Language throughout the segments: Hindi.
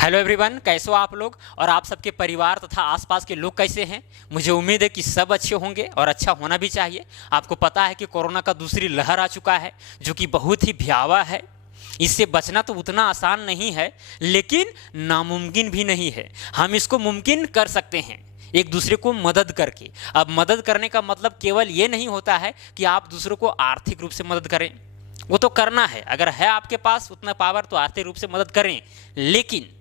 हेलो एवरीवन, कैसे हो आप लोग और आप सबके परिवार तथा आसपास के लोग कैसे हैं। मुझे उम्मीद है कि सब अच्छे होंगे और अच्छा होना भी चाहिए। आपको पता है कि कोरोना का दूसरी लहर आ चुका है जो कि बहुत ही भयावह है। इससे बचना तो उतना आसान नहीं है, लेकिन नामुमकिन भी नहीं है। हम इसको मुमकिन कर सकते हैं एक दूसरे को मदद करके। अब मदद करने का मतलब केवल ये नहीं होता है कि आप दूसरों को आर्थिक रूप से मदद करें, वो तो करना है, अगर है आपके पास उतना पावर तो आर्थिक रूप से मदद करें, लेकिन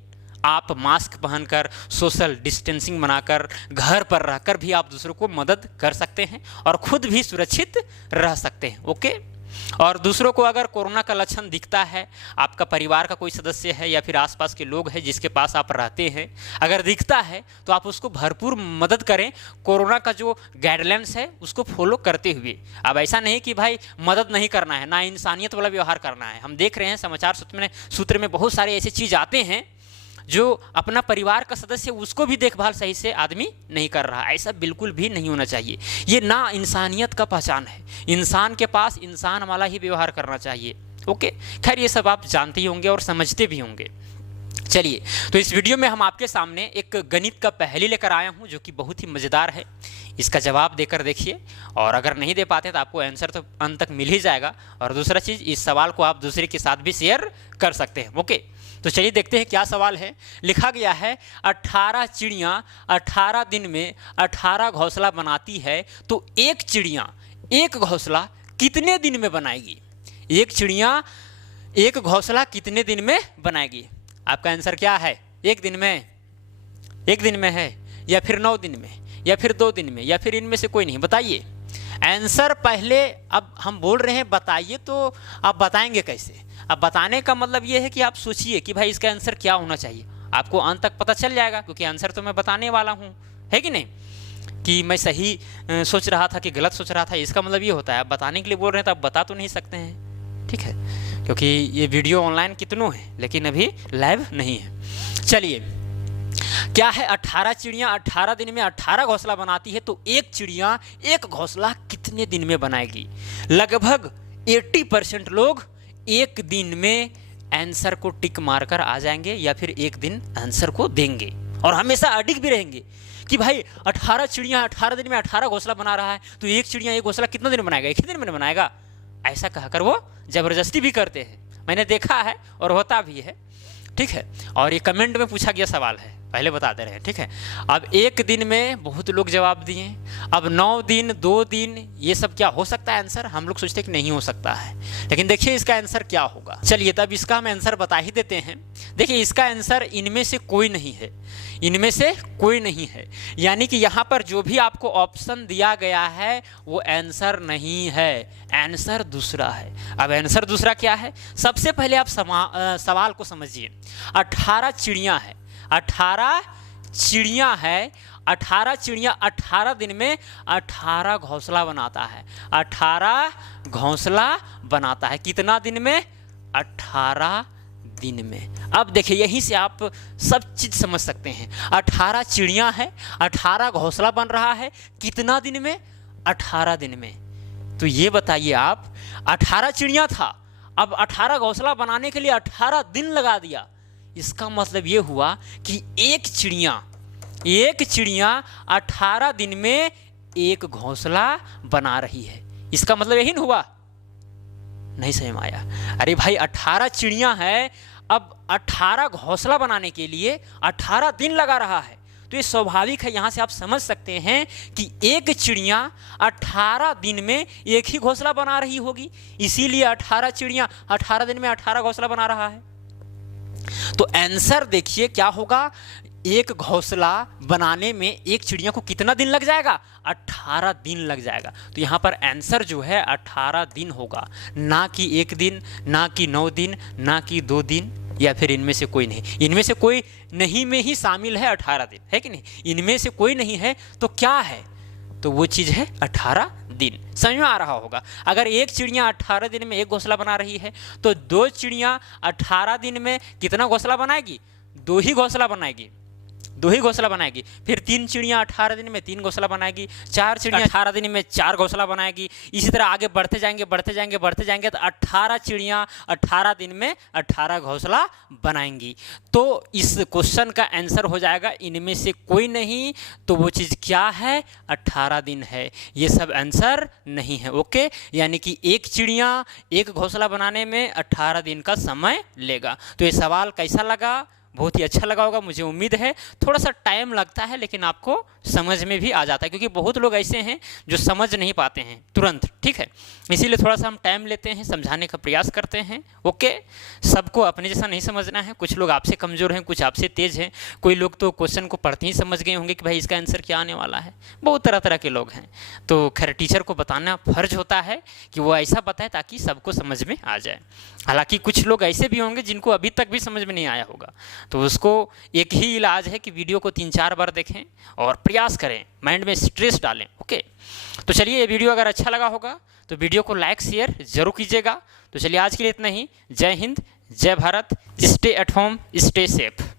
आप मास्क पहनकर, सोशल डिस्टेंसिंग बनाकर, घर पर रहकर भी आप दूसरों को मदद कर सकते हैं और खुद भी सुरक्षित रह सकते हैं। ओके। और दूसरों को अगर कोरोना का लक्षण दिखता है, आपका परिवार का कोई सदस्य है या फिर आसपास के लोग हैं जिसके पास आप रहते हैं, अगर दिखता है तो आप उसको भरपूर मदद करें। कोरोना का जो गाइडलाइंस है उसको फॉलो करते हुए। अब ऐसा नहीं कि भाई मदद नहीं करना है, ना इंसानियत वाला व्यवहार करना है। हम देख रहे हैं समाचार सूत्र में बहुत सारे ऐसे चीज़ आते हैं जो अपना परिवार का सदस्य उसको भी देखभाल सही से आदमी नहीं कर रहा। ऐसा बिल्कुल भी नहीं होना चाहिए। ये ना इंसानियत का पहचान है। इंसान के पास इंसान वाला ही व्यवहार करना चाहिए। ओके। खैर, ये सब आप जानते ही होंगे और समझते भी होंगे। चलिए, तो इस वीडियो में हम आपके सामने एक गणित का पहेली लेकर आया हूँ जो कि बहुत ही मज़ेदार है। इसका जवाब देकर देखिए, और अगर नहीं दे पाते तो आपको आंसर तो अंत तक मिल ही जाएगा। और दूसरा चीज़, इस सवाल को आप दूसरे के साथ भी शेयर कर सकते हैं। ओके, तो चलिए देखते हैं क्या सवाल है। लिखा गया है 18 चिड़ियाँ 18 दिन में 18 घोंसला बनाती है, तो एक चिड़िया एक घोंसला कितने दिन में बनाएगी? एक चिड़िया एक घोंसला कितने दिन में बनाएगी? आपका आंसर क्या है? एक दिन में, एक दिन में है, या फिर 9 दिन में, या फिर 2 दिन में, या फिर इनमें से कोई नहीं? बताइए आंसर पहले। अब हम बोल रहे हैं बताइए, तो आप बताएंगे कैसे? अब बताने का मतलब ये है कि आप सोचिए कि भाई इसका आंसर क्या होना चाहिए। आपको अंत तक पता चल जाएगा, क्योंकि आंसर तो मैं बताने वाला हूँ, है कि नहीं? कि मैं सही सोच रहा था कि गलत सोच रहा था, इसका मतलब ये होता है। आप बताने के लिए बोल रहे हैं तो आप बता तो नहीं सकते हैं, ठीक है? क्योंकि ये वीडियो ऑनलाइन कितनों है, लेकिन अभी लाइव नहीं है। चलिए, क्या है? 18 चिड़ियाँ 18 दिन में 18 घोंसला बनाती है, तो एक चिड़िया एक घोंसला कितने दिन में बनाएगी? लगभग 80% लोग एक दिन में आंसर को टिक मारकर आ जाएंगे, या फिर एक दिन आंसर को देंगे और हमेशा अडिग भी रहेंगे कि भाई 18 चिड़िया 18 दिन में 18 घोंसला बना रहा है, तो एक चिड़िया एक घोंसला कितना दिन बनाएगा? एक ही दिन में बनाएगा। ऐसा कहकर वो जबरदस्ती भी करते हैं, मैंने देखा है और होता भी है, ठीक है? और ये कमेंट में पूछा गया सवाल है, पहले बता दे रहे हैं, ठीक है? अब एक दिन में बहुत लोग जवाब दिए। अब 9 दिन, 2 दिन, ये सब क्या हो सकता है आंसर? हम लोग सोचते हैं कि नहीं हो सकता है, लेकिन देखिए इसका आंसर क्या होगा। चलिए, तब इसका हम आंसर बता ही देते हैं। देखिए, इसका आंसर इनमें से कोई नहीं है, इनमें से कोई नहीं है। यानी कि यहाँ पर जो भी आपको ऑप्शन दिया गया है वो आंसर नहीं है, आंसर दूसरा है। अब आंसर दूसरा क्या है? सबसे पहले आप सवाल को समझिए। 18 चिड़ियाँ है, 18 चिड़ियाँ है, 18 चिड़िया 18 दिन में 18 घोंसला बनाता है। 18 घोंसला बनाता है कितना दिन में? 18 दिन में। अब देखिए, यहीं से आप सब चीज़ समझ सकते हैं। 18 चिड़ियाँ हैं, 18 घोंसला बन रहा है, कितना दिन में? 18 दिन में। तो ये बताइए आप, 18 चिड़ियाँ था, अब 18 घोंसला बनाने के लिए 18 दिन लगा दिया। इसका मतलब ये हुआ कि एक चिड़िया 18 दिन में एक घोंसला बना रही है। इसका मतलब यही नहीं हुआ? नहीं समझ में आया? अरे भाई, 18 चिड़िया है, अब 18 घोंसला बनाने के लिए 18 दिन लगा रहा है, तो ये स्वाभाविक है। यहाँ से आप समझ सकते हैं कि एक चिड़िया 18 दिन में एक ही घोंसला बना रही होगी, इसीलिए 18 चिड़िया 18 दिन में 18 घोंसला बना रहा है। तो आंसर देखिए क्या होगा? एक घोंसला बनाने में एक चिड़िया को कितना दिन लग जाएगा? 18 दिन लग जाएगा। तो यहाँ पर आंसर जो है 18 दिन होगा, ना कि एक दिन, ना कि 9 दिन, ना कि 2 दिन, या फिर इनमें से कोई नहीं। इनमें से कोई नहीं में ही शामिल है 18 दिन, है कि नहीं? इनमें से कोई नहीं है तो क्या है? तो वो चीज़ है 18 दिन। समझ में आ रहा होगा? अगर एक चिड़िया 18 दिन में एक घोंसला बना रही है, तो 2 चिड़िया 18 दिन में कितना घोंसला बनाएगी? 2 ही घोंसला बनाएगी। 2 ही घोंसला बनाएगी। फिर 3 चिड़ियाँ 18 दिन में 3 घोंसला बनाएगी, 4 चिड़ियाँ 18 दिन में 4 घोंसला बनाएगी। इसी तरह आगे बढ़ते जाएंगे तो 18 चिड़ियाँ 18 दिन में 18 घोंसला बनाएंगी। तो इस क्वेश्चन का आंसर हो जाएगा इनमें से कोई नहीं। तो वो चीज़ क्या है? 18 दिन है। ये सब आंसर नहीं है। ओके, यानी कि एक चिड़िया एक घोंसला बनाने में 18 दिन का समय लेगा। तो ये सवाल कैसा लगा? बहुत ही अच्छा लगा होगा, मुझे उम्मीद है। थोड़ा सा टाइम लगता है लेकिन आपको समझ में भी आ जाता है, क्योंकि बहुत लोग ऐसे हैं जो समझ नहीं पाते हैं तुरंत। ठीक है, इसीलिए थोड़ा सा हम टाइम लेते हैं, समझाने का प्रयास करते हैं। ओके, सबको अपने जैसा नहीं समझना है। कुछ लोग आपसे कमज़ोर हैं, कुछ आपसे तेज़ हैं। कोई लोग तो क्वेश्चन को पढ़ते ही समझ गए होंगे कि भाई इसका आंसर क्या आने वाला है। बहुत तरह तरह के लोग हैं। तो खैर टीचर को बताना फ़र्ज होता है कि वो ऐसा बताए ताकि सबको समझ में आ जाए। हालांकि कुछ लोग ऐसे भी होंगे जिनको अभी तक भी समझ में नहीं आया होगा, तो उसको एक ही इलाज है कि वीडियो को 3-4 बार देखें और प्रयास करें, माइंड में स्ट्रेस डालें। ओके, तो चलिए, ये वीडियो अगर अच्छा लगा होगा तो वीडियो को लाइक शेयर जरूर कीजिएगा। तो चलिए, आज के लिए इतना ही। जय हिंद, जय Bharat, stay at home, stay safe.